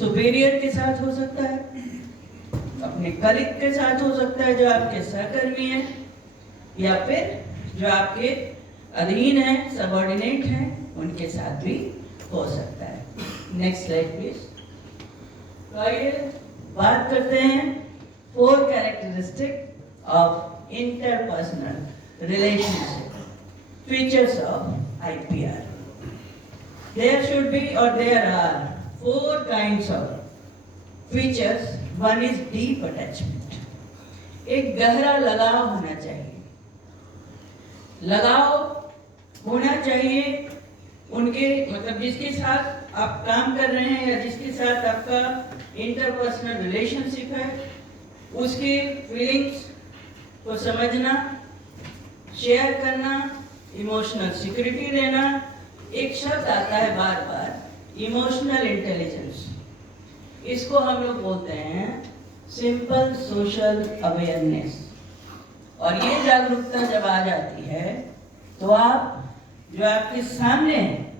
Superior के साथ हो सकता है, अपने कलीग के साथ हो सकता है जो आपके सहकर्मी हैं, या फिर जो आपके अधीन हैं, सबऑर्डिनेट हैं, उनके साथ भी हो सकता है। Next slide please. तो आइए बात करते हैं 4 characteristic of interpersonal relationship, features of IPR। There should be or there are 4 kinds of features. One is deep attachment. एक गहरा लगाव होना चाहिए। लगाव होना चाहिए उनके मतलब जिसके साथ आप काम कर रहे हैं या जिसके साथ आपका इंटरपर्सनल रिलेशनशिप है, उसकी फीलिंग्स को समझना, शेयर करना, इमोशनल सिक्योरिटी देना। एक शब्द आता है बार बार, इमोशनल इंटेलिजेंस। इसको हम लोग बोलते हैं सिंपल सोशल अवेयरनेस। और ये जागरूकता जब आ जाती है तो आप जो आपके सामने है,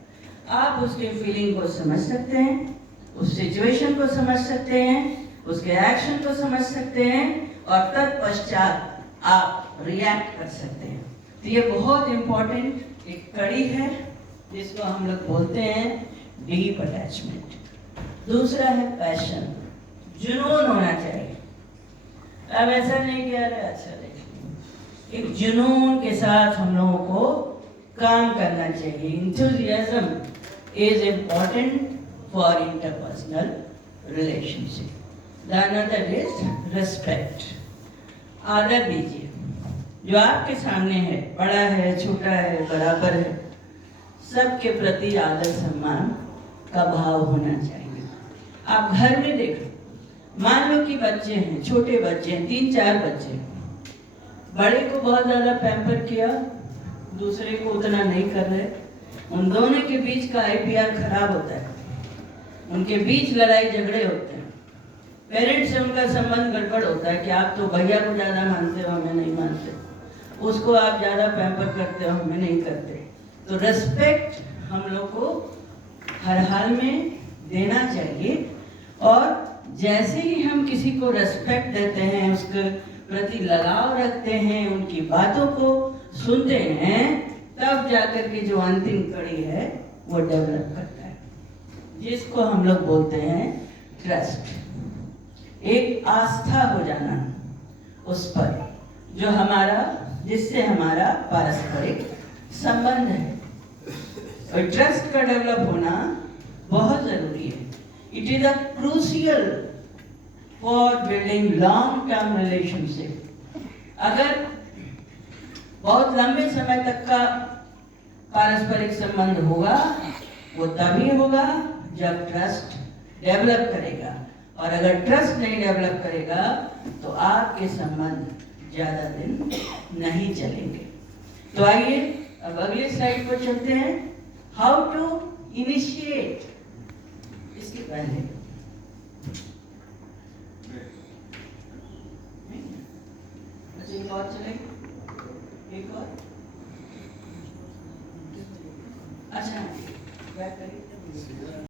आप उसके फीलिंग को समझ सकते हैं, उस सिचुएशन को समझ सकते हैं, उसके एक्शन को समझ सकते हैं और तत्पश्चात आप रिएक्ट कर सकते हैं। तो ये बहुत इंपॉर्टेंट एक कड़ी है जिसको हम लोग बोलते हैं डीप अटैचमेंट। दूसरा है पैशन, जुनून होना चाहिए। अब ऐसा नहीं कि अरे अच्छा देखिए, एक जुनून के साथ हम लोगों को काम करना चाहिए। Enthusiasm is important for interpersonal relationship. The another is respect. आदर दीजिए, जो आपके सामने है, बड़ा है, छोटा है, बराबर है, सबके प्रति आदर सम्मान का भाव होना चाहिए। आप घर में देखो, मान लो कि बच्चे हैं, छोटे बच्चे हैं, 3-4 बच्चे, बड़े को बहुत ज्यादा पैम्पर किया, दूसरे को उतना नहीं कर रहे, उन दोनों के बीच का IPR खराब होता है, उनके बीच लड़ाई झगड़े होते हैं, पेरेंट्स से उनका संबंध गड़बड़ होता है कि आप तो भैया को ज्यादा मानते हो, हमें नहीं मानते, उसको आप ज्यादा पैम्पर करते हो, हमें नहीं करते। तो रेस्पेक्ट हम लोग को हर हाल में देना चाहिए, और जैसे ही हम किसी को रेस्पेक्ट देते हैं, उसके प्रति लगाव रखते हैं, उनकी बातों को सुनते हैं, तब जाकर के जो अंतिम कड़ी है वो डेवलप करता है, जिसको हम लोग बोलते हैं ट्रस्ट। एक आस्था हो जाना उस पर जो हमारा, जिससे हमारा पारस्परिक संबंध है। और ट्रस्ट का डेवलप होना बहुत जरूरी है। It is a crucial for building long term relationship. अगर बहुत लंबे समय तक का पारस्परिक संबंध होगा, वो तभी होगा जब ट्रस्ट डेवलप करेगा, और अगर ट्रस्ट नहीं डेवलप करेगा तो आपके संबंध ज्यादा दिन नहीं चलेंगे। तो आइए अब अगली स्लाइड पर चलते हैं, हाउ टू इनिशिएट। इसके पहले एक और चलेंगे, एक और, अच्छा बैक करिए।